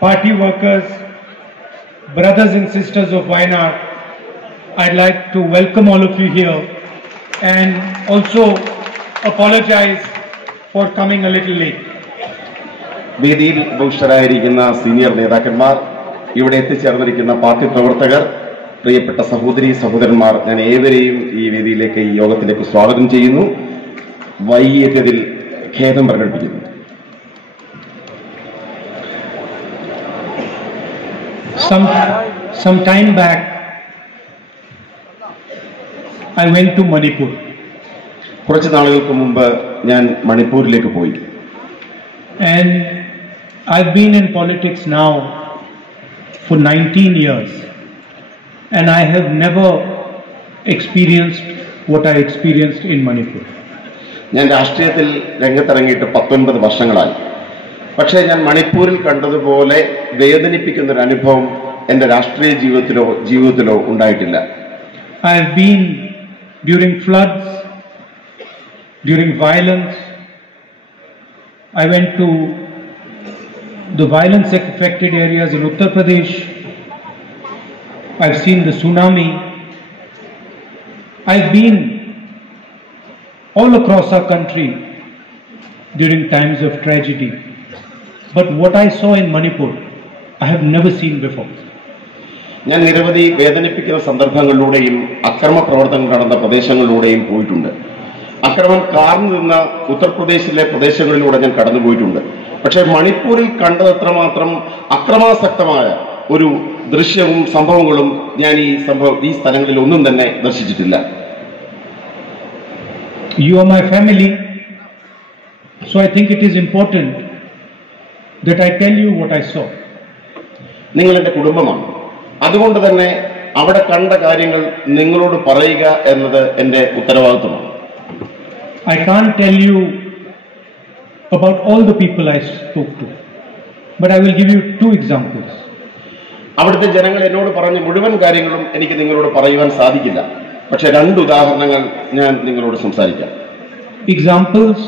party workers, brothers and sisters of Wayanad, I'd like to welcome all of you here and also apologize for coming a little late. വേദിയിൽ ബഹുമാന്യരായിരിക്കുന്ന senior നേതാക്കന്മാർ, ഇവിടെ എത്തിച്ചേർന്നിരിക്കുന്ന party പ്രവർത്തകർ, പ്രിയപ്പെട്ട സഹോദരി സഹോദരന്മാർ, ഞാൻ ഏവരെയും ഈ വേദിയിലേക്ക്, ഈ യോഗത്തിലേക്ക് സ്വാഗതം ചെയ്യുന്നു. വൈകിയതിൽ ഖേദം പ്രകടിപ്പിക്കുന്നു. Some time back, I went to Manipur. കുറച്ച് നാളുകൾക്ക് മുമ്പ് ഞാൻ മണിപ്പൂരിലേക്ക് പോയി. And I've been in politics now for 19 years, and I have never experienced what I experienced in Manipur. ഞാൻ രാഷ്ട്രീയത്തിൽ രംഗത്തിറങ്ങിയിട്ട് 19 വർഷങ്ങളായി. പക്ഷേ ഞാൻ മണിപ്പൂരിൽ കണ്ടതുപോലെ വേദനിപ്പിക്കുന്ന ഒരു അനുഭവം എൻ്റെ രാഷ്ട്രീയ ജീവിതത്തിലോ ഉണ്ടായിട്ടില്ല. I have been during floods, during violence. I went to the violence affected areas in Uttar Pradesh. I've seen the tsunami. I've been all across our country during times of tragedy. But what I saw in Manipur, I have never seen before. ഞാൻ നിരവധി വേദനിപ്പിക്കുന്ന സന്ദർഭങ്ങളിലൂടെയും അക്രമ പ്രവർത്തനങ്ങൾ നടന്ന പ്രദേശങ്ങളിലൂടെയും പോയിട്ടുണ്ട്. അക്രമം കാർന്നു നിന്ന ഉത്തർപ്രദേശിലെ പ്രദേശങ്ങളിലൂടെ ഞാൻ കടന്നുപോയിട്ടുണ്ട്. പക്ഷേ മണിപ്പൂരിൽ കണ്ടതത്രമാത്രം അക്രമാസക്തമായ ഒരു ദൃശ്യവും സംഭവങ്ങളും ഞാൻ ഈ സ്ഥലങ്ങളിൽ ഒന്നും തന്നെ ദർശിച്ചിട്ടില്ല. You are my family, so I think it is important that I tell you what I saw. നിങ്ങൾ എൻ്റെ കുടുംബമാണ്. അതുകൊണ്ട് തന്നെ അവിടെ കണ്ട കാര്യങ്ങൾ നിങ്ങളോട് പറയുക എന്നത് എൻ്റെ ഉത്തരവാദിത്വമാണ്. I can't tell you about all the people I spoke to, but I will give you 2 examples. അവിടുത്തെ ജനങ്ങൾ എന്നോട് പറഞ്ഞ മുഴുവൻ കാര്യങ്ങളും എനിക്ക് നിങ്ങളോട് പറയുവാൻ സാധിക്കില്ല. പക്ഷേ 2 ഉദാഹരണങ്ങൾ ഞാൻ നിങ്ങളോട് സംസാരിക്കാം. Examples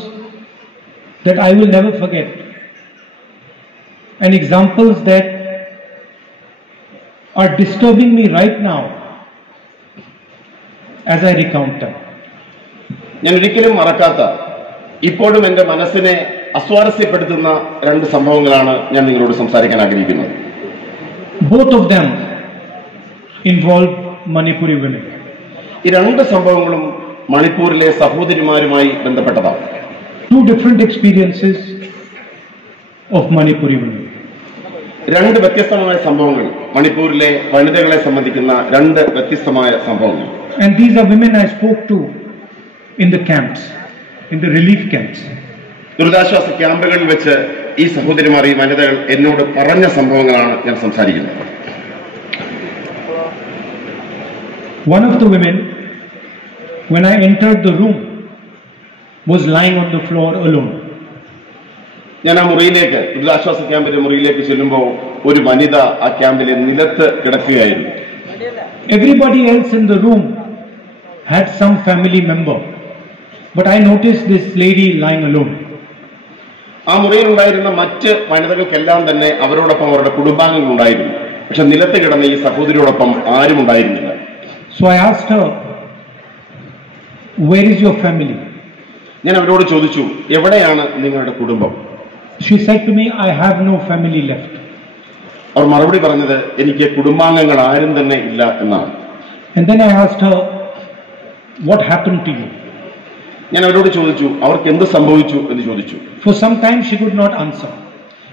that I will never forget, and examples that are disturbing me right now as I recount them. ഞാൻ ഒരിക്കലും മറക്കാത്ത, ഇപ്പോഴും എൻ്റെ മനസ്സിനെ അസ്വാരസ്യപ്പെടുത്തുന്ന 2 സംഭവങ്ങളാണ് ഞാൻ നിങ്ങളോട് സംസാരിക്കാൻ ആഗ്രഹിക്കുന്നത്. Both of them involve Manipuri women. ഈ 2 സംഭവങ്ങളും മണിപ്പൂരിലെ സഹോദരിമാരുമായി ബന്ധപ്പെട്ടതാണ്. 2 different experiences of Manipuri women. 2 വ്യത്യസ്തമായ സംഭവങ്ങൾ, മണിപ്പൂരിലെ വനിതകളെ സംബന്ധിക്കുന്ന 2 വ്യത്യസ്തമായ സംഭവങ്ങൾ. And these are women I spoke to in the camps, in the relief camps. ദുരിതാശ്വാസ ക്യാമ്പുകളിൽ വെച്ച് ഈ സഹോദരിമാർ, ഈ വനിതകൾ എന്നോട് പറഞ്ഞ സംഭവങ്ങളാണ് ഞാൻ സംസാരിക്കുന്നത്. One of the women, when I entered the room, was lying on the floor alone. ഞാൻ ആ മുറിയിലേക്ക്, ദുരിതാശ്വാസ ക്യാമ്പിന്റെ മുറിയിലേക്ക് ചെല്ലുമ്പോൾ ഒരു വനിത ആ ക്യാമ്പിലെ നിലത്ത് കിടക്കുകയായിരുന്നു. Everybody else in the room had some family member, but I noticed this lady lying alone. ആ മുറിയിലുണ്ടായിരുന്ന മറ്റ് വനിതകൾക്കെല്ലാം തന്നെ അവരോടൊപ്പം അവരുടെ കുടുംബാംഗങ്ങൾ ഉണ്ടായിരുന്നു. പക്ഷെ നിലത്ത് കിടന്ന ഈ സഹോദരിയോടൊപ്പം ആരും ഉണ്ടായിരുന്നില്ല. So I asked her, "Where is your family?" ഞാൻ അവരോട് ചോദിച്ചു, എവിടെയാണ് നിങ്ങളുടെ കുടുംബം? She said to me, "I have no family left." അവർ മറുപടി പറഞ്ഞത്, എനിക്ക് കുടുംബാംഗങ്ങൾ ആരും തന്നെ ഇല്ല എന്നാണ്. And then I asked her, "What happened to you?" ഞാൻ അവരോട് ചോദിച്ചു, അവർക്ക് എന്ത് സംഭവിച്ചു എന്ന് ചോദിച്ചു. For some time she could not answer.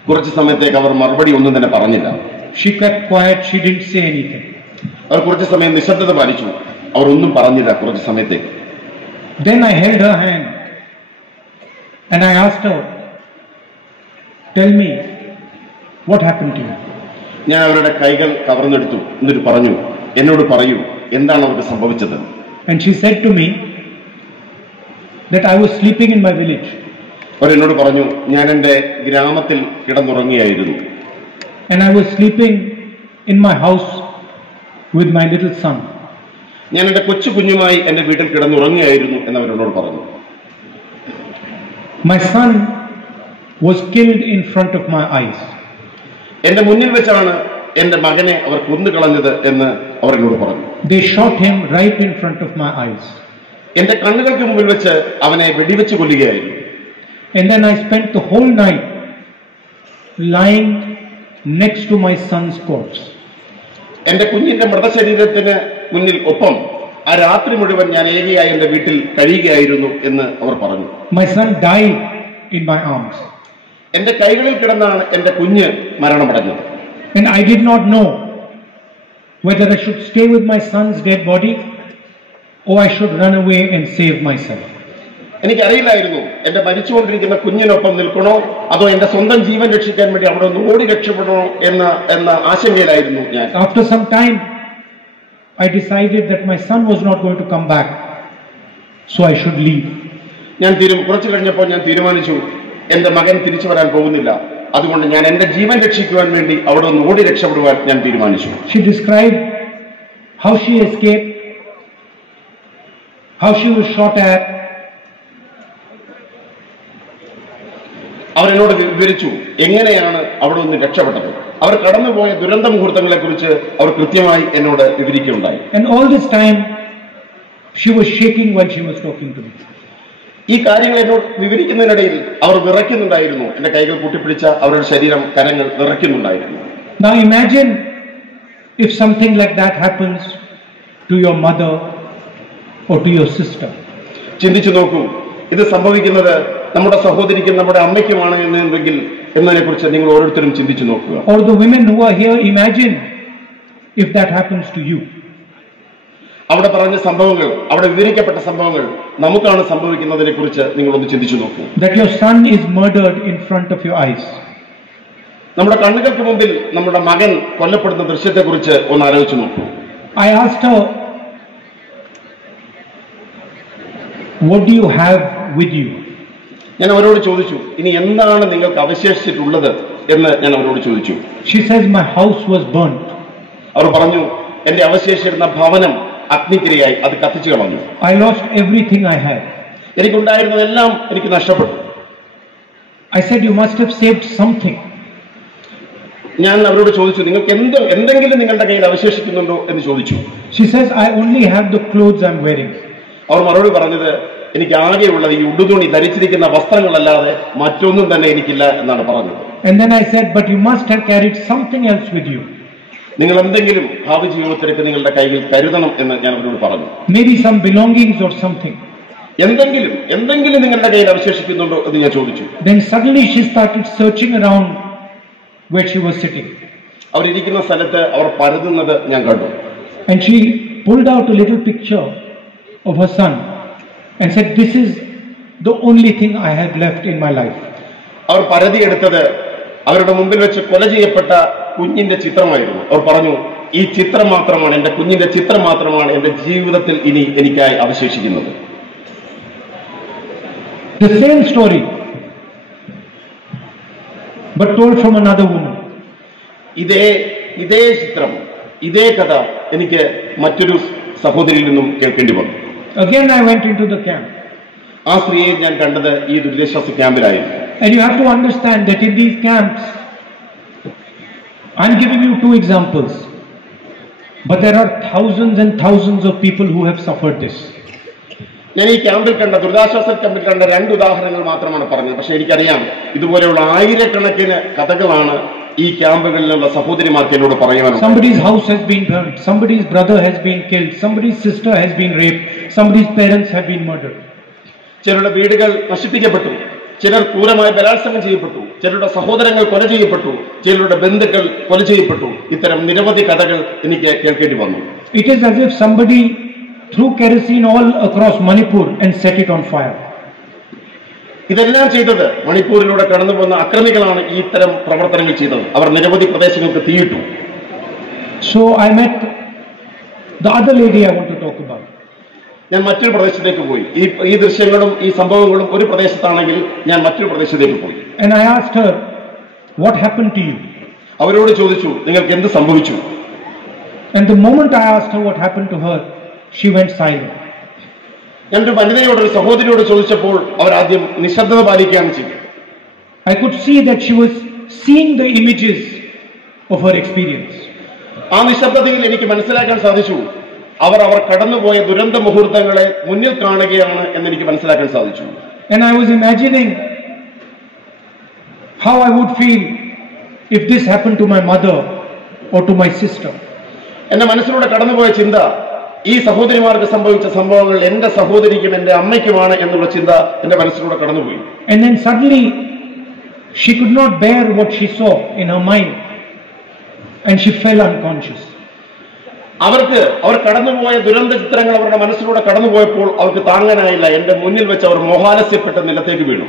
കുറച്ച് സമയത്തേക്ക് അവർ മറുപടി ഒന്നും തന്നെ പറഞ്ഞില്ല. She kept quiet, she didn't say anything. അവർ കുറച്ച് സമയം നിശബ്ദത പാലിച്ചു. അവർ ഒന്നും പറഞ്ഞില്ല കുറച്ച് സമയത്തേക്ക്. Then I held her hand and I asked her, "Tell me, what happened to you?" ഞാൻ അവരുടെ കൈകൾ കവർന്നെടുത്തു. എന്നിട്ട് പറഞ്ഞു, എന്നോട് പറയൂ, എന്താണ് അവർക്ക് സംഭവിച്ചത്? And she said to me that I was sleeping in my village. അവർ എന്നോട് പറഞ്ഞു, ഞാൻ എൻ്റെ ഗ്രാമത്തിൽ കിടന്നുറങ്ങിയായിരുന്നു. And I was sleeping in my house with my little son. ഞാൻ എൻ്റെ കൊച്ചു കുഞ്ഞുമായി എൻ്റെ വീട്ടിൽ കിടന്നുറങ്ങിയായിരുന്നു എന്നവരോട് പറഞ്ഞു. My son was killed in front of my eyes. എന്റെ മുന്നിൽ വെച്ചാണ് എന്റെ മകനെ അവർ കൊന്നുകളഞ്ഞത് എന്ന് അവർ എന്നോട് പറഞ്ഞു. They shot him right in front of my eyes. എന്റെ കണ്ണുകൾക്ക് മുമ്പിൽ വെച്ച് അവനെ വെടിവെച്ച് കൊല്ലുകയായിരുന്നു. And then I spent the whole night lying next to my son's corpse. എന്റെ കുഞ്ഞിന്റെ മൃതശരീരത്തിന് മുന്നിൽ ഒപ്പം ആ രാത്രി മുഴുവൻ ഞാൻ ഏകയായി എന്റെ വീട്ടിൽ കഴിയുകയായിരുന്നു എന്ന് അവർ പറഞ്ഞു. My son died in my arms. എന്റെ കൈകളിൽ കിടന്നാണ് എന്റെ കുഞ്ഞ് മരണമടഞ്ഞത്. And I did not know whether I should stay with my son's dead body or I should run away and save myself. എനിക്കറിയില്ലായിരുന്നു എന്റെ മരിച്ചുകൊണ്ടിരിക്കുന്ന കുഞ്ഞിനൊപ്പം നിൽക്കണോ അതോ എന്റെ സ്വന്തം ജീവൻ രക്ഷിക്കാൻ വേണ്ടി അവിടെ ഒന്ന് ഓടി രക്ഷപ്പെടണോ എന്ന ആശങ്കയിലായിരുന്നു ഞാൻ. After some time I decided that my son was not going to come back, so I should leave. കുറച്ചു കഴിഞ്ഞപ്പോൾ ഞാൻ തീരുമാനിച്ചു എന്റെ മകൻ തിരിച്ചു വരാൻ പോകുന്നില്ല, അതുകൊണ്ട് ഞാൻ എന്റെ ജീവൻ രക്ഷിക്കുവാൻ വേണ്ടി അവിടെ ഒന്ന് ഓടി രക്ഷപ്പെടുവാൻ ഞാൻ തീരുമാനിച്ചു. She described how she escaped, how she was shot at. അവരെന്നോട് വിവരിച്ചു എങ്ങനെയാണ് അവിടെ നിന്ന് രക്ഷപ്പെട്ടത്. അവർ കടന്നുപോയ ദുരന്ത മുഹൂർത്തങ്ങളെ കുറിച്ച് അവർ കൃത്യമായി എന്നോട് വിവരിക്കുകയുണ്ടായി. And all this time she was shaking while she was talking to me. ഈ കാര്യങ്ങൾ എന്നോട് വിവരിക്കുന്നതിനിടയിൽ അവർ വിറയ്ക്കുന്നുണ്ടായിരുന്നു. എന്റെ കൈകൾ കൂട്ടിപ്പിടിച്ച അവരുടെ ശരീരം, കരങ്ങൾ വിറയ്ക്കുന്നുണ്ടായിരുന്നു. Now imagine if something like that happens to your mother or to your sister. ചിന്തിച്ചു നോക്കൂ, ഇത് സംഭവിക്കുന്നത് നമ്മുടെ സഹോദരിക്കും നമ്മുടെ അമ്മയ്ക്കുമാണ് എന്നതിനെ കുറിച്ച് നിങ്ങൾ ഓരോരുത്തരും ചിന്തിച്ചു നോക്കുക. Or the women who are here, imagine if that happens to you. അവിടെ പറഞ്ഞ സംഭവങ്ങൾ, അവിടെ വിവരിക്കപ്പെട്ട സംഭവങ്ങൾ നമുക്കാണ് സംഭവിക്കുന്നതിനെ കുറിച്ച് നിങ്ങളൊന്ന് ചിന്തിച്ചു നോക്കൂ. That your son is murdered in front of your eyes. നമ്മുടെ കണ്ണുകൾക്ക് മുമ്പിൽ നമ്മുടെ മകൻ കൊല്ലപ്പെടുന്ന ദൃശ്യത്തെ കുറിച്ച് ഒന്ന് ആലോചിച്ചു നോക്കൂ. I asked her, what do you have with you? ഞാൻ അവരോട് ചോദിച്ചു, ഇനി എന്താണ് നിങ്ങൾക്ക് അവശേഷിച്ചിട്ടുള്ളത് എന്ന് ഞാൻ അവരോട് ചോദിച്ചു. She says, my house was burnt. അവർ പറഞ്ഞു, എന്റെ അവശേഷിച്ചിരുന്ന ഭവനം അഗ്നിക്കിരയായി, അത് കത്തിച്ചു കളഞ്ഞു. I lost everything I had. എനിക്കുണ്ടായിരുന്നതെല്ലാം എനിക്ക് നഷ്ടപ്പെട്ടു. I said, you must have saved something. ഞാൻ അവരോട് ചോദിച്ചു, നിങ്ങൾക്ക് എന്തെങ്കിലും നിങ്ങളുടെ കയ്യിൽ അവശേഷിക്കുന്നുണ്ടോ എന്ന് ചോദിച്ചു. She says, I only have the clothes I'm wearing. അവർ മറുപടി പറഞ്ഞത്, എനിക്ക് ആകെയുള്ളത് ഈ ഉടുതുണി ധരിച്ചിരിക്കുന്ന വസ്ത്രങ്ങളല്ലാതെ മറ്റൊന്നും തന്നെ എനിക്കില്ല എന്നാണ് പറഞ്ഞത്. And then I said, but you must have carried something else with you. നിങ്ങൾ എന്തെങ്കിലും ഭാവി ജീവിതത്തിലേക്ക് നിങ്ങളുടെ കയ്യിൽ കരുതണം എന്ന് ഞാൻ അവരോട് പറഞ്ഞു. Maybe some belongings or something. എന്തെങ്കിലും നിങ്ങളുടെ കയ്യിൽ അവശേഷിക്കുന്നുണ്ടോ എന്ന് ഞാൻ ചോദിച്ചു. Then suddenly she started searching around where she was sitting. അവരിയ്ക്കുന്ന സ്ഥലത്ത് അവർ പരതുന്നത് ഞാൻ കണ്ടു. And she pulled out a little picture of her son and said, this is the only thing I had left in my life. അവർ പരതിയെടുത്തത് അവരുടെ മുമ്പിൽ വെച്ച് കൊല ചെയ്യപ്പെട്ട കുഞ്ഞിന്റെ ചിത്രമായിരുന്നു. അവർ പറഞ്ഞു, ഈ ചിത്രം മാത്രമാണ്, എന്റെ കുഞ്ഞിന്റെ ചിത്രം മാത്രമാണ് എന്റെ ജീവിതത്തിൽ ഇനി എനിക്കായി അവശേഷിക്കുന്നത്. The same story, but told from another woman. ഇതേ ചിത്രം, ഇതേ കഥ എനിക്ക് മറ്റൊരു സഹോദരിയിൽ നിന്നും കേൾക്കേണ്ടി വന്നു. Again I went into the camp. ആ സ്ത്രീയെ ഞാൻ കണ്ടത് ഈ ദുരിതാശ്വാസ ക്യാമ്പിലായിരുന്നു. And you have to understand that in these camps, I'm giving you 2 examples, but there are thousands and thousands of people who have suffered this. ഞാൻ ഈ ക്യാമ്പിൽ കണ്ട, ദുരിതാശ്വാസ ക്യാമ്പിൽ കണ്ട 2 ഉദാഹരണങ്ങൾ മാത്രമാണ് പറഞ്ഞത്. പക്ഷെ എനിക്കറിയാം ഇതുപോലെയുള്ള ആയിരക്കണക്കിന് കഥകളാണ് ഈ ക്യാമ്പുകളിലുള്ള സഹോദരിമാർക്ക് എന്നോട് പറയാനുള്ളത്. Somebody's house has been burnt, somebody's brother has been killed, somebody's sister has been raped, somebody's parents have been murdered. ചിലരുടെ വീടുകൾ നശിപ്പിക്കപ്പെട്ടു, ചിലർ ക്രൂരമായി ബലാത്സംഗം ചെയ്യപ്പെട്ടു, ചിലരുടെ സഹോദരങ്ങൾ കൊല ചെയ്യപ്പെട്ടു, ചിലരുടെ ബന്ധുക്കൾ കൊല ചെയ്യപ്പെട്ടു. ഇത്തരം നിരവധി കഥകൾ എനിക്ക് കേൾക്കേണ്ടി വന്നു. It is as if somebody threw kerosene all across Manipur and set it on fire. ഇതെല്ലാം ചെയ്തത് മണിപ്പൂരിലൂടെ കടന്നു പോകുന്ന അക്രമികളാണ് ഈ ഇത്തരം പ്രവർത്തനങ്ങൾ ചെയ്തത്. അവർ നിരവധി പ്രദേശങ്ങൾക്ക് തീയിട്ടു. So I met the other lady I want to talk about. ഞാൻ മറ്റൊരു പ്രദേശത്തേക്ക് പോയി. ഈ ദൃശ്യങ്ങളും ഈ സംഭവങ്ങളും ഒരു പ്രദേശത്താണെങ്കിൽ ഞാൻ മറ്റൊരു പ്രദേശത്തേക്ക് പോയി. And I asked her, what happened to you? അവരോട് ചോദിച്ചു, നിങ്ങൾക്ക് എന്ത് സംഭവിച്ചു? And the moment I asked her what happened to her, she went silent. ഞാൻ ഒരു വനിതയോട്, ഒരു സഹോദരിയോട് ചോദിച്ചപ്പോൾ അവർ ആദ്യം നിശബ്ദത പാലിക്കുകയാണ് ചെയ്തത്. I could see that she was seeing the images of her experience. ആ നിശബ്ദതയിൽ എനിക്ക് മനസ്സിലാക്കാൻ സാധിച്ചു, അവർ കടന്നുപോയ ദുരന്ത മുഹൂർത്തങ്ങളെ മുന്നിൽ കാണുകയാണ് എന്ന് എനിക്ക് മനസ്സിലാക്കാൻ സാധിച്ചു. And I was imagining how I would feel if this happened to my mother or to my sister. എന്റെ മനസ്സിലൂടെ കടന്നുപോയ ചിന്ത, ഈ സഹോദരിമാർക്ക് സംഭവിച്ച സംഭവങ്ങൾ എന്റെ സഹോദരിക്കും എന്റെ അമ്മയ്ക്കുമാണ് എന്നുള്ള ചിന്ത എന്റെ മനസ്സിലൂടെ കടന്നുപോയി. And then suddenly she could not bear what she saw in her mind and she fell unconscious. അവർ കടന്നുപോയ ദുരന്ത ചിത്രങ്ങൾ അവരുടെ മനസ്സിലൂടെ കടന്നുപോയപ്പോൾ അവർക്ക് താങ്ങാനായില്ല. എന്റെ മുന്നിൽ വെച്ച് അവർ മോഹാലസ്യപ്പെട്ട് നിലത്തേക്ക് വീണു.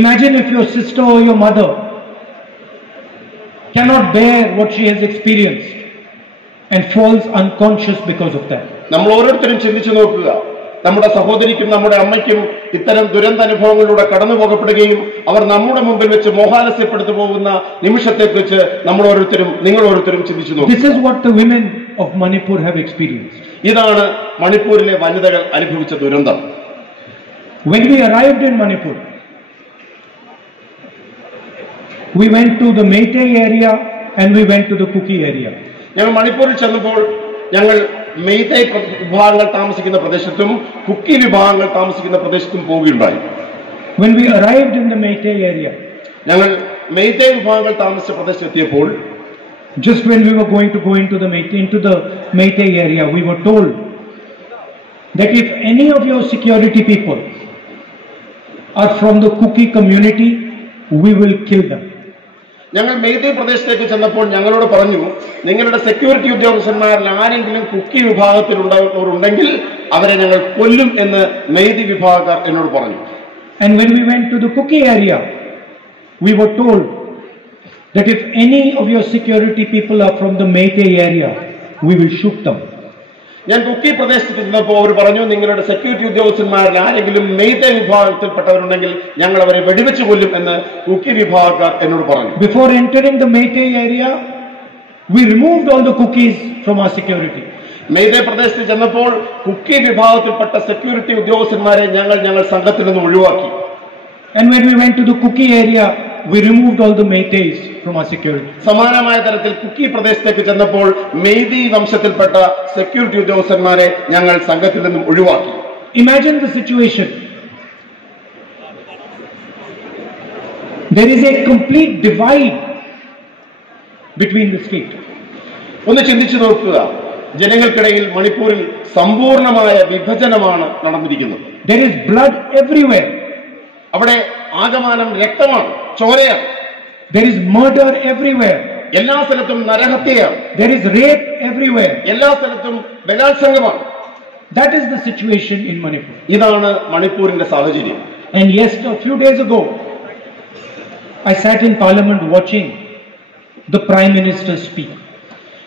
Imagine if your sister or your mother cannot bear what she has experienced and falls unconscious because of that. നമ്മൾ ഓരോരുത്തരും ചിന്തിച്ചു നോക്കുക, നമ്മുടെ സഹോദരിക്കും നമ്മുടെ അമ്മയ്ക്കും ഇത്തരം ദുരന്ത അനുഭവങ്ങളിലൂടെ കടന്നു പോകപ്പെടുകയും അവർ നമ്മുടെ മുമ്പിൽ വെച്ച് മോഹാലസ്യപ്പെടുത്തു പോകുന്ന നിമിഷത്തെക്കുറിച്ച് നിങ്ങൾ ഓരോരുത്തരും ചിന്തിച്ചു നോക്കുക. This is what the women of Manipur have experienced. ഇതാണ് മണിപ്പൂരിലെ വനിതകൾ അനുഭവിച്ച ദുരന്തം. When we arrived in Manipur, we went to the Meitei area and we went to the Kuki area. ഞങ്ങൾ മണിപ്പൂരിൽ ചെന്നപ്പോൾ ഞങ്ങൾ മെയ്തൈ വിഭാഗങ്ങൾ താമസിക്കുന്ന പ്രദേശത്തും കുക്കി വിഭാഗങ്ങൾ താമസിക്കുന്ന പ്രദേശത്തും പോവുകയുണ്ടായി. When we arrived in the Meitei area, ഞങ്ങൾ മെയ്തൈ വിഭാഗങ്ങൾ താമസിച്ച പ്രദേശത്തെത്തിയപ്പോൾ, just when we were going to go into the Meitei area, we were told that if any of your security people are from the Kuki community, we will kill them. ഞങ്ങൾ മെയ്തൈ പ്രദേശത്തേക്ക് ചെന്നപ്പോൾ ഞങ്ങളോട് പറഞ്ഞു, നിങ്ങളുടെ security ഉദ്യോഗസ്ഥന്മാരിൽ ആരെങ്കിലും കുക്കി വിഭാഗത്തിലുള്ളവരുണ്ടെങ്കിൽ അവരെ ഞങ്ങൾ കൊല്ലും എന്ന് മെയ്തൈ വിഭാഗക്കാർ എന്നോട് പറഞ്ഞു. And when we went to the Kuki area, we were told that if any of your security people are from the Meitei area, we will shoot them. ഞാൻ കുക്കി പ്രദേശത്ത് ചെന്നപ്പോൾ അവർ പറഞ്ഞു, നിങ്ങളുടെ സെക്യൂരിറ്റി ഉദ്യോഗസ്ഥന്മാരിൽ ആരെങ്കിലും മെയ്തൈ വിഭാഗത്തിൽപ്പെട്ടവരുണ്ടെങ്കിൽ ഞങ്ങൾ അവരെ വെടിവെച്ച് കൊല്ലും എന്ന് കുക്കി വിഭാഗക്കാർ എന്നോട് പറഞ്ഞു. Before entering the Meitei area, we removed all the Kukis from our security. Meitei പ്രദേശത്ത് ചെന്നപ്പോൾ കുക്കി വിഭാഗത്തിൽപ്പെട്ട സെക്യൂരിറ്റി ഉദ്യോഗസ്ഥന്മാരെ ഞങ്ങൾ സംഘത്തിൽ നിന്ന് ഒഴിവാക്കി. And when we went to the Kuki area, we removed all the Meiteis from our security. സമാനമായ തരത്തിൽ കുക്കി പ്രദേശത്തേക്ക് ചെന്നപ്പോൾ മെയ്തി വംശത്തിൽപ്പെട്ട സെക്യൂരിറ്റി ഉദ്യോഗസ്ഥന്മാരെ ഞങ്ങൾ സംഘത്തിൽ നിന്നും ഒഴിവാക്കി. Imagine the situation. There is a complete divide between the state. ഒന്ന് ചിന്തിച്ചു നോക്കുക, ജനങ്ങൾക്കിടയിൽ മണിപ്പൂരിൽ സമ്പൂർണമായ വിഭജനമാണ് നടന്നിരിക്കുന്നത്. There is blood everywhere. അവിടെ ആകമാനം രക്തമാണ്, ചോരയാണ്. There is murder everywhere. എല്ലാ സ്ഥലത്തും നരഹത്യയാണ്. There is rape everywhere. എല്ലാ സ്ഥലത്തും ബലാത്സംഗമാണ്. That is the situation in Manipur. ഇതാണ് മണിപ്പൂരിന്റെ സാഹചര്യം. And yes, a few days ago, I sat in Parliament watching the Prime Minister speak.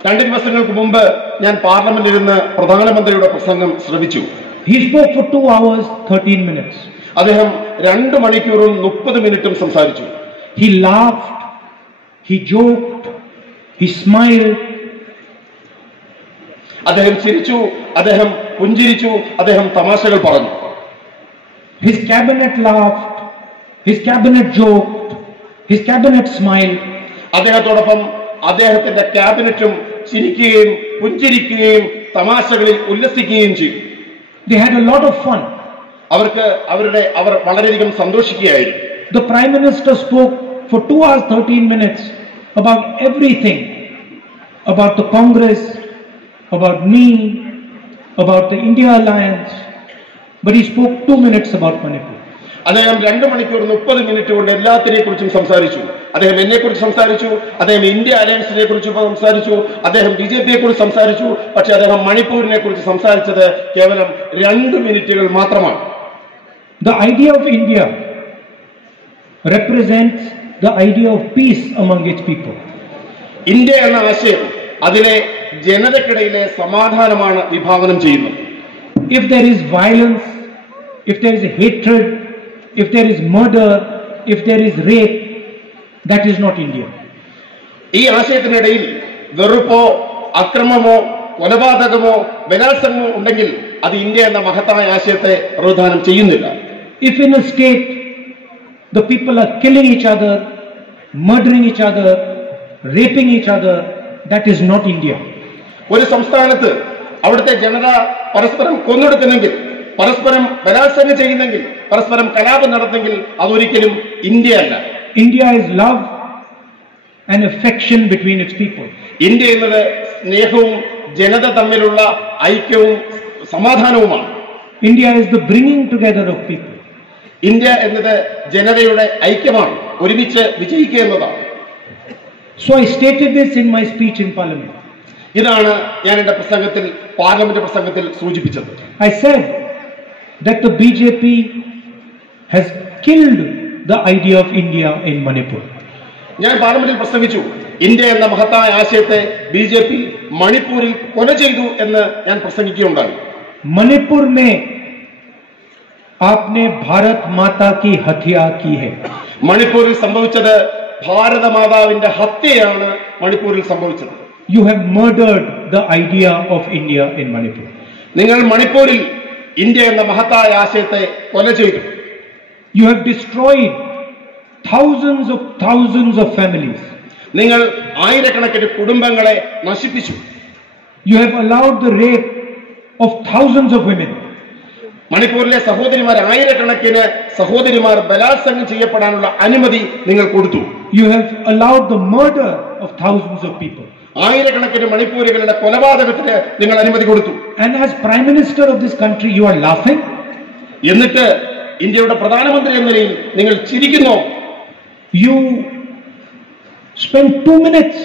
2 ദിവസങ്ങൾക്ക് മുമ്പ് ഞാൻ പാർലമെന്റിൽ ഇരുന്ന് പ്രധാനമന്ത്രിയുടെ പ്രസംഗം ശ്രവിച്ചു. He spoke for 2 hours 13 minutes. അദ്ദേഹം 2 മണിക്കൂറും 30 മിനിറ്റും സംസാരിച്ചു. He laughed, he joked, he smiled. അദ്ദേഹം ചിരിച്ചു, അദ്ദേഹം പുഞ്ചിരിച്ചു, അദ്ദേഹം തമാശകൾ പറഞ്ഞു. His cabinet laughed, his cabinet joked, his cabinet smiled. അദ്ദേഹത്തോടൊപ്പം അദ്ദേഹത്തിന്റെ ക്യാബിനറ്റും ചിരിക്കുകയും പുഞ്ചിരിക്കുകയും തമാശകളിൽ ഉല്ലസിക്കുകയും ചെയ്തു. They had a lot of fun. അവർ വളരെയധികം സന്തോഷിക്കുകയായിരുന്നു. The Prime Minister spoke for 2 hours 13 minutes about everything, about the Congress, about me, about the India Alliance, but he spoke 2 minutes about Manipur. അദ്ദേഹം 2 മണിക്കൂർ 30 minute കൊണ്ട് എല്ലാത്തിനെ കുറിച്ചും സംസാരിച്ചു. അദ്ദേഹം എന്നെ കുറിച്ച് സംസാരിച്ചു, അദ്ദേഹം ഇന്ത്യ അലയൻസിനെ കുറിച്ച് സംസാരിച്ചു, അദ്ദേഹം BJPയെ കുറിച്ച് സംസാരിച്ചു. പക്ഷെ അദ്ദേഹം മണിപ്പൂരിനെ കുറിച്ച് സംസാരിച്ചത് കേവലം 2 മിനിറ്റുകൾ മാത്രമാണ്. The idea of India represents the idea of peace among its people. India എന്ന ആശയം അതിലെ ജനതയ്ക്കിടയിലെ സമാധാനമാണ് വിഭാവനം ചെയ്യുന്നത്. If there is violence, if there is hatred, if there is murder, if there is rape, that is not India. ഈ ആശയത്തിനിടയിൽ വെറുപ്പോ അക്രമമോ കൊലപാതകമോ ബലാത്സംഗമോ ഉണ്ടെങ്കിൽ അത് India എന്ന മഹത്തായ ആശയത്തെ പ്രതിനിധാനം ചെയ്യുന്നില്ല. If in a state the people are killing each other, murdering each other, raping each other, that is not India. ഒരു സംസ്ഥാനത്ത് അവിടുത്തെ ജനത പരസ്പരം കൊന്നൊടുക്കുന്നെങ്കിൽ, പരസ്പരം ബലാത്സംഗം ചെയ്യുന്നെങ്കിൽ, പരസ്പരം കലാപം നടത്തുന്നെങ്കിൽ അതൊരിക്കലും ഇന്ത്യ അല്ല. India is love and affection between its people. India എന്നത് സ്നേഹവും ജനത തമ്മിലുള്ള ഐക്യവും സമാധാനവുമാണ്. India is the bringing together of people. India എന്നത് ജനതയുടെ ഐക്യമാണ്, ഒരുമിച്ച് വിജയിക്കുക എന്നതാണ്. So I stated this in my speech in Parliament. ഇതാണ് ഞാൻ എന്റെ പ്രസംഗത്തിൽ, പാർലമെന്റ് പ്രസംഗത്തിൽ സൂചിപ്പിച്ചത്. I said that the BJP has killed the idea of India in Manipur. ഞാൻ പാർലമെന്റിൽ പ്രസംഗിച്ചു, ഇന്ത്യ എന്ന മഹത്തായ ആശയത്തെ BJP മണിപ്പൂരിൽ കൊല ചെയ്തു എന്ന് ഞാൻ പ്രസംഗിക്കുകയുണ്ടായി. मणिपुर में आपने भारत माता की हत्या की है. മണിപ്പൂരിൽ സംഭവിച്ചത് ഭാരതമാതാവിന്റെ ഹത്യയാണ്. മണിപ്പൂരിൽ സംഭവിച്ചത് You have murdered the idea of India in Manipur. നിങ്ങൾ മണിപ്പൂരിൽ ഇന്ത്യ എന്ന മഹത്തായ ആശയത്തെ കൊല ചെയ്തു. You have destroyed thousands of families. നിങ്ങൾ ആയിരക്കണക്കിന് കുടുംബങ്ങളെ നശിപ്പിച്ചു. You have allowed the rape of thousands of women. മണിപ്പൂരിലെ സഹോദരിമാർ, ആയിരക്കണക്കിന് സഹോദരിമാർ ബലാത്സംഗം ചെയ്യപ്പെടാനുള്ള അനുമതി നിങ്ങൾ കൊടുത്തു. You have allowed the murder of thousands of people. ആയിരക്കണക്കിന് മണിപ്പൂരികളുടെ കൊലപാതകത്തിന് നിങ്ങൾ അനുമതി കൊടുത്തു. And as Prime Minister of this country, you are laughing. എന്നിട്ട് ഇന്ത്യയുടെ പ്രധാനമന്ത്രി എന്ന നിലയിൽ നിങ്ങൾ ചിരിക്കുന്നു. You spent 2 minutes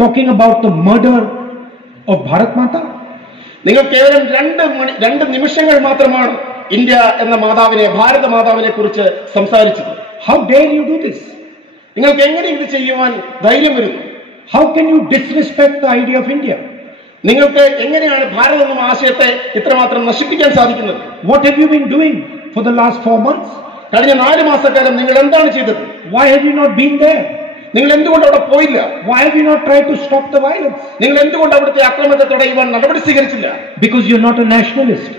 talking about the murder of Bharat Mata. നിങ്ങൾ കേവലം 2 നിമിഷങ്ങൾ മാത്രമാണ് ഇന്ത്യ എന്ന മാതാവിനെ, ഭാരത മാതാവിനെ കുറിച്ച് സംസാരിച്ചത്. How dare you do this? നിങ്ങൾക്ക് എങ്ങനെ ഇത് ചെയ്യുവാൻ ധൈര്യം വരുന്നു? How can you disrespect the idea of India? നിങ്ങൾക്ക് എങ്ങനെയാണ് ഭാരതം എന്ന ആശയത്തെ ഇത്രമാത്രം നശിപ്പിക്കാൻ സാധിക്കുന്നത്? What have you been doing for the last 4 months? കഴിഞ്ഞ 4 മാസക്കാലം നിങ്ങൾ എന്താണ് ചെയ്തത്? Why have you not been there? നിങ്ങൾ എന്തുകൊണ്ട് അവിടെ പോയില്ല? Why have you not tried to stop the violence? നിങ്ങൾ എന്തുകൊണ്ട് അവിടുത്തെ അക്രമത്തെ തടയുവാൻ നടപടി സ്വീകരിച്ചില്ല? Because you're not a nationalist.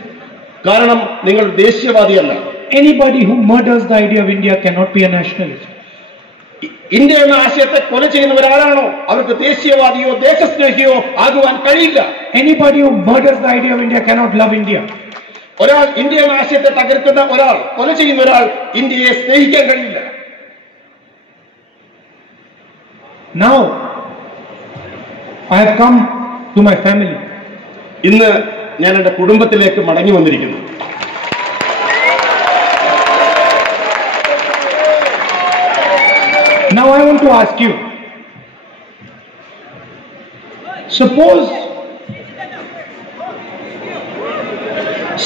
കാരണം നിങ്ങൾ ദേശീയവാദിയല്ല. Anybody who murders the idea of India cannot be a nationalist. India എന്ന ആശയത്തെ കൊല ചെയ്യുന്നവരാരാണോ അവർക്ക് ദേശീയവാദിയോ ദേശസ്നേഹിയോ ആകുവാൻ കഴിയില്ല. Anybody who murders the idea of India cannot love India. ഒരാൾ ഇന്ത്യ എന്ന ആശയത്തെ തകർക്കുന്ന ഒരാൾ, കൊല ചെയ്യുന്ന ഒരാൾ ഇന്ത്യയെ സ്നേഹിക്കാൻ കഴിയില്ല. Now I have come to my family. ഇന്ന് ഞാൻ എന്റെ കുടുംബത്തിലേക്ക് മടങ്ങി വന്നിരിക്കുന്നു. Now I want to ask you, suppose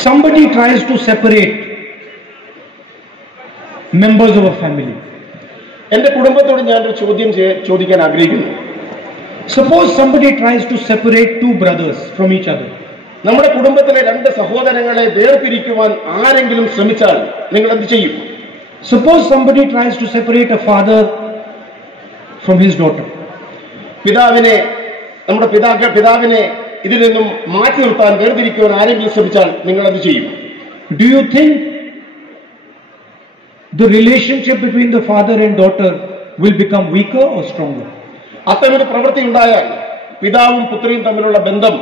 somebody tries to separate members of a family. എന്റെ കുടുംബത്തോട് ഞാനൊരു ചോദ്യം ചോദിക്കാൻ ആഗ്രഹിക്കുന്നു. Suppose somebody tries to separate 2 brothers from each other. നമ്മുടെ കുടുംബത്തിലെ 2 സഹോദരങ്ങളെ വേർപിരിക്കുവാൻ ആരെങ്കിലും ശ്രമിച്ചാൽ നിങ്ങൾ എന്ത് ചെയ്യും? Suppose somebody tries to separate a father from his daughter. നമ്മുടെ പിതാവിനെ ഇതിൽ നിന്നും മാറ്റി നിർത്താൻ, വേർതിരിക്കുവാൻ ആരെങ്കിലും ശ്രമിച്ചാൽ നിങ്ങൾ എന്ത് ചെയ്യും? Do you think the relationship between the father and daughter will become weaker or stronger? അത്തരമൊരു പ്രവൃത്തി ഉണ്ടായാൽ പിതാവും പുത്രിയും തമ്മിലുള്ള ബന്ധം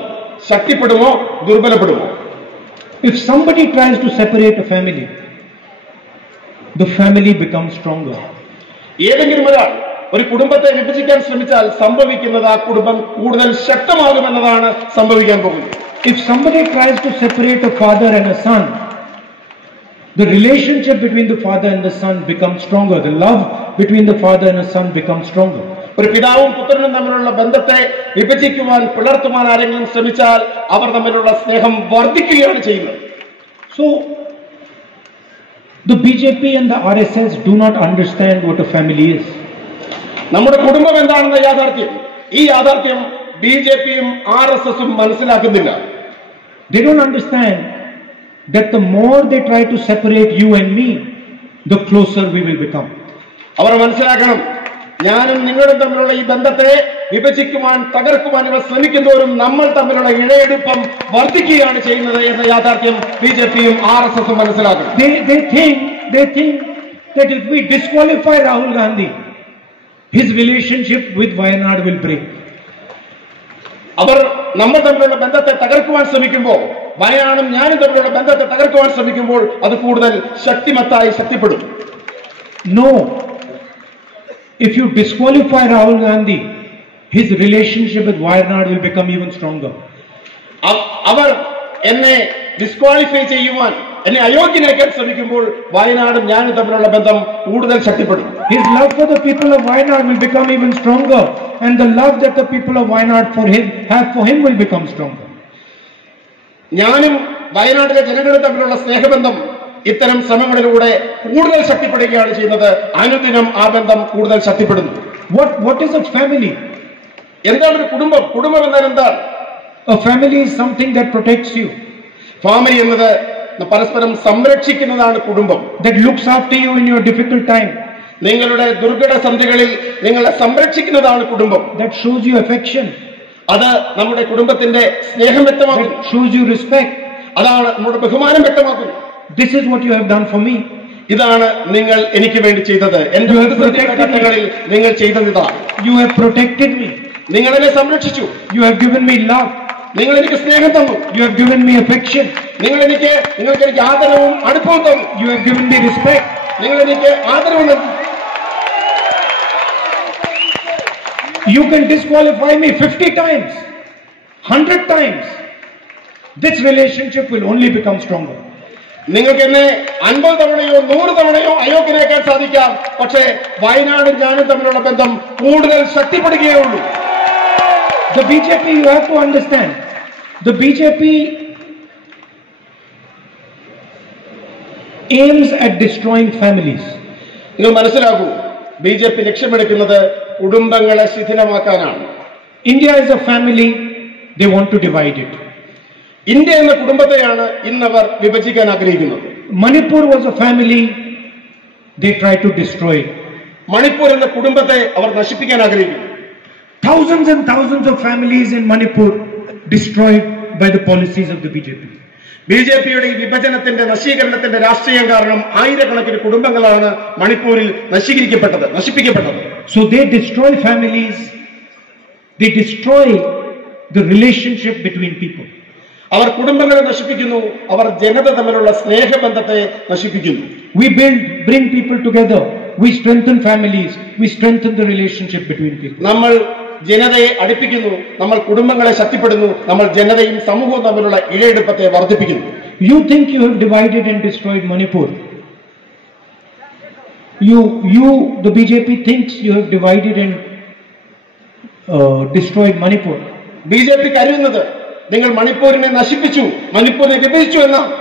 ശക്തിപ്പെടുമോ ദുർബലപ്പെടുമോ? If somebody tries to separate a family, the family becomes stronger. ഏതെങ്കിലും ഒരാൾ ഒരു കുടുംബത്തെ വിഭജിക്കാൻ ശ്രമിച്ചാൽ സംഭവിക്കുന്നത് ആ കുടുംബം കൂടുതൽ ശക്തമാകുമെന്നതാണ് സംഭവിക്കാൻ പോകുന്നത്. If somebody tries to separate a father and a son, the relationship between the father and the son becomes stronger. The love between the father and the son becomes stronger. ഒരു പിതാവും പുത്രനും തമ്മിലുള്ള ബന്ധത്തെ വിഭജിക്കുവാൻ, പിളർത്തുവാൻ ആരെങ്കിലും ശ്രമിച്ചാൽ അവർ തമ്മിലുള്ള സ്നേഹം വർദ്ധിക്കുകയാണ് ചെയ്യുന്നത്. So the BJP and the RSS do not understand what a family is. നമ്മുടെ കുടുംബം എന്താണെന്ന യാഥാർത്ഥ്യം, ഈ യാഥാർത്ഥ്യം BJPയും RSSും മനസ്സിലാക്കുന്നില്ല. They don't understand that the more they try to separate you and me, the closer we will become. അവർ മനസ്സിലാക്കണം, ഞാനും നിങ്ങളും തമ്മിലുള്ള ഈ ബന്ധത്തെ വിഭജിക്കുവാൻ, തകർക്കുവാൻ ഇവർ ശ്രമിക്കുന്നവരും നമ്മൾ തമ്മിലുള്ള ഇഴയെടുപ്പം വർദ്ധിക്കുകയാണ് ചെയ്യുന്നത് എന്ന യാഥാർത്ഥ്യം BJPയും RSSും മനസ്സിലാക്കണം. They think that if we disqualify Rahul Gandhi, his relationship with Wayanad will break. അവർ നമ്മൾ തമ്മിലുള്ള ബന്ധത്തെ തകർക്കുവാൻ ശ്രമിക്കുമ്പോൾ, വയനാടും ഞാനും തമ്മിലുള്ള ബന്ധത്തെ തകർക്കുവാൻ ശ്രമിക്കുമ്പോൾ അത് കൂടുതൽ ശക്തിമത്തായി ശക്തിപ്പെടും. No. If you disqualify Rahul Gandhi, his relationship with Wayanad will become even stronger. അവർ എന്നെ ഡിസ്ക്വാളിഫൈ ചെയ്യുവാൻ, എന്നെ അയോഗ്യനാക്കാൻ ശ്രമിക്കുമ്പോൾ വയനാടും ഞാനും തമ്മിലുള്ള ബന്ധം കൂടുതൽ ശക്തിപ്പെടും. His love for the people of Wayanad will become even stronger, and the love that the people of Wayanad have for him will become stronger. ഞാനും വയനാട്ടിലെ ജനങ്ങളും തമ്മിലുള്ള സ്നേഹബന്ധം ഇത്തരം ശ്രമങ്ങളിലൂടെ കൂടുതൽ ശക്തിപ്പെടുകയാണ് ചെയ്യുന്നത്. അനുദിനം ആ ബന്ധം കൂടുതൽ ശക്തിപ്പെടുന്നു. What is a family? എന്താണ് ഒരു കുടുംബം? കുടുംബം എന്നാൽ എന്താണ്? A family is something that protects you. Family എന്നത് പരസ്പരം സംരക്ഷിക്കുന്നതാണ് കുടുംബം. That looks after you in your difficult time. നിങ്ങളുടെ ദുർഘട സന്ധികളിൽ നിങ്ങളെ സംരക്ഷിക്കുന്നതാണ് കുടുംബം. That shows you affection. അത് നമ്മുടെ കുടുംബത്തിന്റെ സ്നേഹം വ്യക്തമാക്കുന്നു. That shows you respect. അതാണ് നമ്മുടെ ബഹുമാനം വ്യക്തമാക്കുന്നു. This is what you have done for me. ഇതാണ് നിങ്ങൾ എനിക്ക് വേണ്ടി ചെയ്തത്. എന്റെ ഘട്ടങ്ങളിൽ നിങ്ങൾ ചെയ്തത് ഇതാണ്. You have protected me. നിങ്ങൾ എന്നെ സംരക്ഷിച്ചു. You have given me love. നിങ്ങൾ എനിക്ക് സ്നേഹം തന്നു. You have given me affection. നിങ്ങൾക്ക് എനിക്ക് ആദരവും അടുപ്പവും തന്നു. You have given me respect. നിങ്ങൾ എനിക്ക് ആദരവ് നൽകി. You can disqualify me 50 times, 100 times. This relationship will only become stronger. നിങ്ങൾക്ക് എന്നെ 50 തവണയോ 100 തവണയോ അയോഗ്യനാക്കാൻ സാധിക്കാം. പക്ഷേ വയനാടും ഞാനും തമ്മിലുള്ള ബന്ധം കൂടുതൽ ശക്തിപ്പെടുകയേ ഉള്ളൂ. The BJP, you have to understand, the BJP aims at destroying families. നിങ്ങൾ മനസ്സിലാക്കൂ, BJP ലക്ഷ്യമെടുക്കുന്നത് കുടുംബങ്ങളെ ശിഥിലമാക്കാനാണ്. India is a family, they want to divide it. India എന്ന കുടുംബത്തെയാണ് ഇന്നവർ വിഭജിക്കാൻ ആഗ്രഹിക്കുന്നത്. Manipur was a family, they try to destroy it. Manipur എന്ന കുടുംബത്തെ അവർ നശിപ്പിക്കാൻ ആഗ്രഹിക്കുന്നു. Thousands and thousands of families in Manipur destroyed by the policies of the BJP. ബിജെപിയുടെ ഈ വിഭജനത്തിന്റെ നശീകരണത്തിന്റെ രാഷ്ട്രീയം കാരണം ആയിരക്കണക്കിന് കുടുംബങ്ങളാണ് മണിപ്പൂരിൽ നശിപ്പിക്കപ്പെട്ടത്. So they destroy families, they destroy the relationship between people. അവർ കുടുംബങ്ങളെ നശിപ്പിക്കുന്നു, അവർ ജനത തമ്മിലുള്ള സ്നേഹബന്ധത്തെ നശിപ്പിക്കുന്നു. We bring people together, we strengthen families, we strengthen the relationship between people. നമ്മൾ ജനതയെ അടുപ്പിക്കുന്നു, നമ്മൾ കുടുംബങ്ങളെ ശക്തിപ്പെടുന്നു, നമ്മൾ ജനതയും സമൂഹവും തമ്മിലുള്ള ഇഴയെടുപ്പത്തെ വർദ്ധിപ്പിക്കുന്നു. You think you have divided and destroyed Manipur. The BJP thinks you have divided and destroyed Manipur. BJP കരുതുന്നത് നിങ്ങൾ മണിപ്പൂരിനെ നശിപ്പിച്ചു, മണിപ്പൂരിനെ വിഭജിച്ചു എന്നാണ്.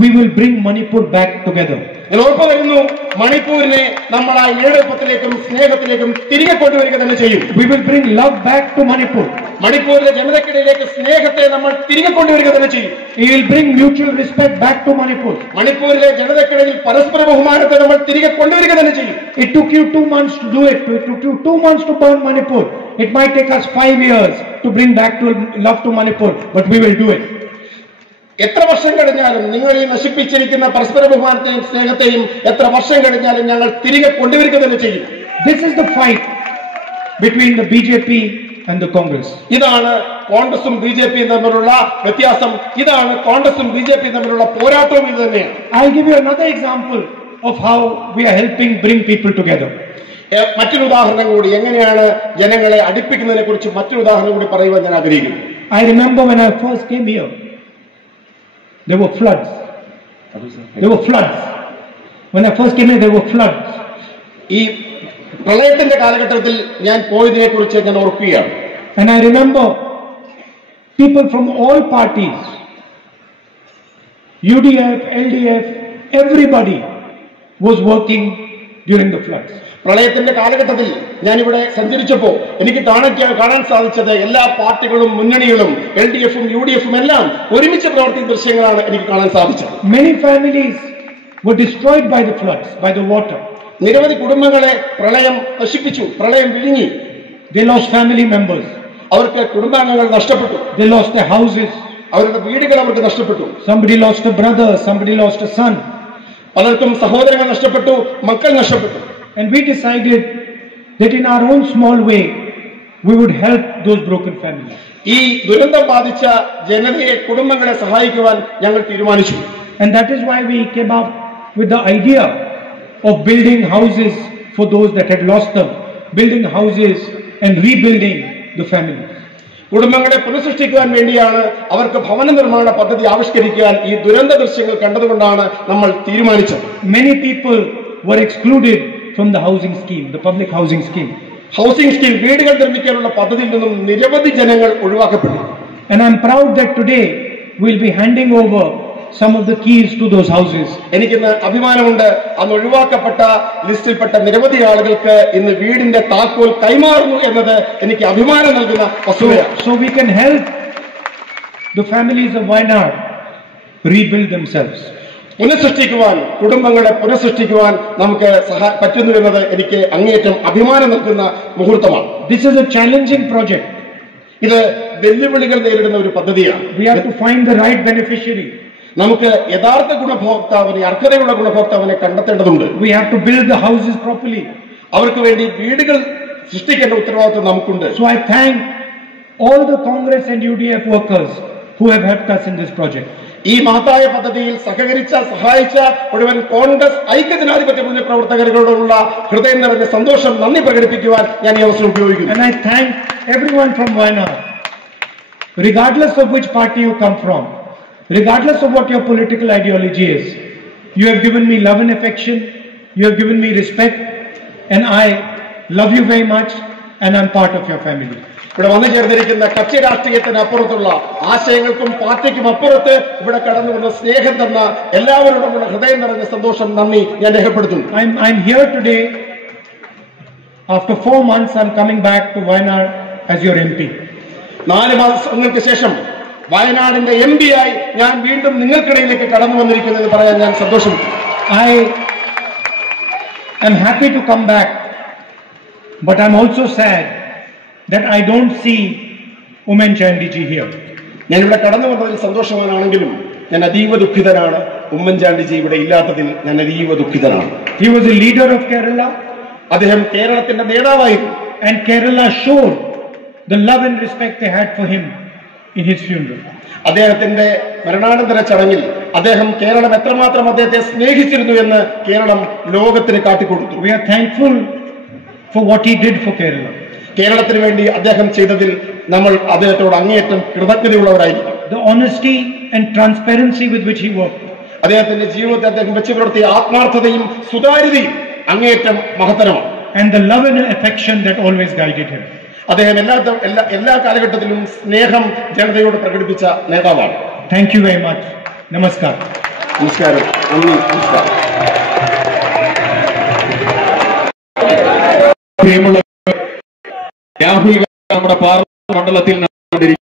We will bring Manipur back together. ഞാൻ ഉറപ്പ് തരുന്നു, മണിപ്പൂരിനെ നമ്മൾ ആ ഈഴപ്പത്തിലേക്കും സ്നേഹത്തിലേക്കും തിരികെ കൊണ്ടുവരിക തന്നെ ചെയ്യും. We will bring love back to Manipur. മണിപ്പൂരിലെ ജനതയ്ക്കിടയിലേക്ക് സ്നേഹത്തെ നമ്മൾ തിരികെ കൊണ്ടുവരിക തന്നെ ചെയ്യും. We will bring mutual respect back to Manipur. മണിപ്പൂരിലെ ജനതയ്ക്കിടയിൽ പരസ്പര ബഹുമാനത്തെ നമ്മൾ തിരികെ കൊണ്ടുവരിക തന്നെ ചെയ്യും. It took you 2 months to do it. It took you 2 months to burn Manipur. It might take us 5 years to bring back to love to Manipur, but we will do it. എത്ര വർഷം കഴിഞ്ഞാലും നിങ്ങൾ ഈ നശിപ്പിച്ചിരിക്കുന്ന പരസ്പര ബഹുമാനത്തെയും സ്നേഹത്തെയും എത്ര വർഷം കഴിഞ്ഞാലും ഞങ്ങൾ തിരികെ കൊണ്ടുവരിക തന്നെ ചെയ്യും. This is the fight between the BJP and the Congress. ഇതാണ് കോൺഗ്രസും ബിജെപിയും തമ്മിലുള്ള വ്യത്യാസം. ഇതാണ് കോൺഗ്രസും ബിജെപിയും തമ്മിലുള്ള പോരാട്ടവും ഇത് തന്നെയാണ്. I'll give you another example of how we are helping bring people together. മറ്റൊരു ഉദാഹരണം കൂടി, എങ്ങനെയാണ് ജനങ്ങളെ അടുപ്പിക്കുന്നതിനെ കുറിച്ച് മറ്റൊരു ഉദാഹരണം കൂടി പറയുവാൻ ഞാൻ ആഗ്രഹിക്കുന്നു. I remember when I first came here, there were floods. When I first came here, there were floods. ഈ പ്രളയത്തിന്റെ കാലഘട്ടത്തിൽ ഞാൻ പോയതിനെ കുറിച്ച് ഞാൻ ഓർക്കുകയാണ്. And I remember people from all parties, UDF, LDF, everybody was working during the floods. പ്രളയത്തിന്റെ കാലഘട്ടത്തിൽ ഞാനിവിടെ സഞ്ചരിച്ചപ്പോ എനിക്ക് കാണാൻ സാധിച്ചത് എല്ലാ പാർട്ടികളും മുന്നണികളും LDF-ഉം UDF-ഉം എല്ലാം ഒരുമിച്ച് പ്രവർത്തിക്കുന്ന ദൃശ്യങ്ങളാണ് എനിക്ക് കാണാൻ സാധിച്ചത്. Many families were destroyed by the floods, by the water. നിരവധി കുടുംബങ്ങളെ പ്രളയം നശിപ്പിച്ചു, പ്രളയം വിഴുങ്ങി. They lost family members. അവർക്ക് കുടുംബാംഗങ്ങൾ നഷ്ടപ്പെട്ടു. They lost their houses. അവരുടെ വീടുകൾ അവർക്ക് നഷ്ടപ്പെട്ടു. Somebody lost a brother, somebody lost a son. പലർക്കും സഹോദരങ്ങൾ നഷ്ടപ്പെട്ടു, മക്കൾ നഷ്ടപ്പെട്ടു. And we decided that in our own small way we would help those broken families. ഈ ദുരന്തം ബാധിച്ച ജനതയെ കുടുംബങ്ങളെ സഹായിക്കുവാൻ ഞങ്ങൾ തീരുമാനിച്ചു. And that is why we came up with the idea of building houses for those that had lost them, building houses and rebuilding the families. കുടുംബങ്ങളെ പുനഃസൃഷ്ടിക്കുവാൻ വേണ്ടിയാണ് അവർക്ക് ഭവന നിർമ്മാണ പദ്ധതി ആവിഷ്കരിക്കാൻ ഈ ദുരന്ത ദൃശ്യങ്ങൾ കണ്ടതുകൊണ്ടാണ് നമ്മൾ തീരുമാനിച്ചത്. Many people were excluded from the housing scheme, the public housing scheme. Housing scheme, വീടുകൾ നിർമ്മിക്കാനുള്ള പദ്ധതിയിൽ നിന്നും നിരവധി ജനങ്ങൾ ഒഴിവാക്കപ്പെട്ടു. And I'm proud that today we'll be handing over some of the keys to those houses. എനിക്കിന്ന് അഭിമാനമുണ്ട്, അന്ന് ഒഴിവാക്കപ്പെട്ട ലിസ്റ്റിൽപ്പെട്ട നിരവധി ആളുകൾക്ക് ഇന്ന് വീടിന്റെ താക്കോൽ കൈമാറുന്നു എന്നത് എനിക്ക് അഭിമാനം നൽകുന്ന വസ്തുതയാണ്. So we can help the families of Wayanad rebuild themselves. പുനഃസൃഷ്ടിക്കുവാൻ, കുടുംബങ്ങളെ പുനഃസൃഷ്ടിക്കുവാൻ നമുക്ക് പറ്റുന്നു എന്നത് എനിക്ക് അങ്ങേയറ്റം അഭിമാനം നൽകുന്ന മുഹൂർത്തമാണ്. This is a challenging project. ഇത് വെല്ലുവിളികൾ നേരിടുന്ന ഒരു പദ്ധതിയാണ്. We have to find the right beneficiary. നമുക്ക് യഥാർത്ഥ ഗുണഭോക്താവിനെ, അർഹതയുള്ള ഗുണഭോക്താവിനെ കണ്ടെത്തേണ്ടതുണ്ട്. We have to build the houses properly. അവർക്ക് വേണ്ടി വീടുകൾ സൃഷ്ടിക്കേണ്ട ഉത്തരവാദിത്വം നമുക്കുണ്ട്. So I thank all the Congress and UDF workers who have helped us in this project. ഈ മഹത്തായ പദ്ധതിയിൽ സഹായിച്ച മുഴുവൻ കോൺഗ്രസ് ഐക്യജനാധിപത്യ മുന്നണി പ്രവർത്തകരോടുള്ള ഹൃദയം നിറഞ്ഞ സന്തോഷം, നന്ദി പ്രകടിപ്പിക്കുവാൻ ഞാൻ ഈ അവസരം ഉപയോഗിക്കുന്നു. And I thank everyone from Wayanad, regardless of which party you come from, regardless of what your political ideology is. You have given me love and affection, you have given me respect, and I love you very much, and I'm part of your family. ഇവിടെ വന്നു ചേർന്നിരിക്കുന്ന കക്ഷി രാഷ്ട്രീയത്തിന് അപ്പുറത്തുള്ള, ആശയങ്ങൾക്കും പാർട്ടിക്കും അപ്പുറത്ത് ഇവിടെ കടന്നു വന്ന സ്നേഹം തന്ന എല്ലാവരോടുമുള്ള ഹൃദയം നിറഞ്ഞ സന്തോഷം, നന്ദി ഞാൻ രേഖപ്പെടുത്തുന്നു. I'm here today. After 4 months, I'm coming back to Wayanad as your MP. 4 മാസങ്ങൾക്ക് ശേഷം വയനാടിന്റെ MP ആയി ഞാൻ വീണ്ടും നിങ്ങൾക്കിടയിലേക്ക് കടന്നു വന്നിരിക്കുന്നു എന്ന് പറയാൻ ഞാൻ സന്തോഷിക്കുന്നു. I am happy to come back, but I'm also sad that I don't see Oommen Chandy ji here. ഞാൻ ഇവിടെ കടന്നു വന്നതിൽ സന്തോഷവാനാണെങ്കിലും ഞാൻ അതീവ ദുഃഖിതനാണ്. ഉമ്മൻചാണ്ടിജി ഇവിടെ ഇല്ലാത്തതിൽ ഞാൻ അതീവ ദുഃഖിതനാണ്. He was a leader of Kerala. അദ്ദേഹം കേരളത്തിന്റെ നേതാവായിരുന്നു. And Kerala showed the love and respect they had for him in his funeral. അദ്ദേഹത്തിന്റെ മരണാനന്തര ചടങ്ങിൽ അദ്ദേഹം കേരളം എത്രമാത്രം അദ്ദേഹത്തെ സ്നേഹിച്ചിരുന്നു എന്ന് കേരളം ലോകത്തിന് കാട്ടിക്കൊടുത്തു. We are thankful for what he did for Kerala. കേരളത്തിന് വേണ്ടി അദ്ദേഹം ചെയ്തതിൽ നമ്മൾ അദ്ദേഹത്തോട് അങ്ങേയറ്റം കൃതജ്ഞതയുള്ളവരായിരിക്കും. The honesty and transparency with which he worked. അദ്ദേഹത്തിന്റെ ജീവിതത്തെ അദ്ദേഹം വെച്ചു പുലർത്തിയ ആത്മാർത്ഥതയും സുതാര്യതയും അങ്ങേയറ്റം മഹത്തരമാണ്. And the love and affection that always guided him. അദ്ദേഹം എല്ലാ കാലഘട്ടത്തിലും സ്നേഹം ജനതയോട് പ്രകടിപ്പിച്ച നേതാവാണ്. Thank you very much. Namaskar. നമസ്കാരം. നമസ്കാരം. രാഹുൽ നമ്മുടെ പാർലമെന്റ് മണ്ഡലത്തിൽ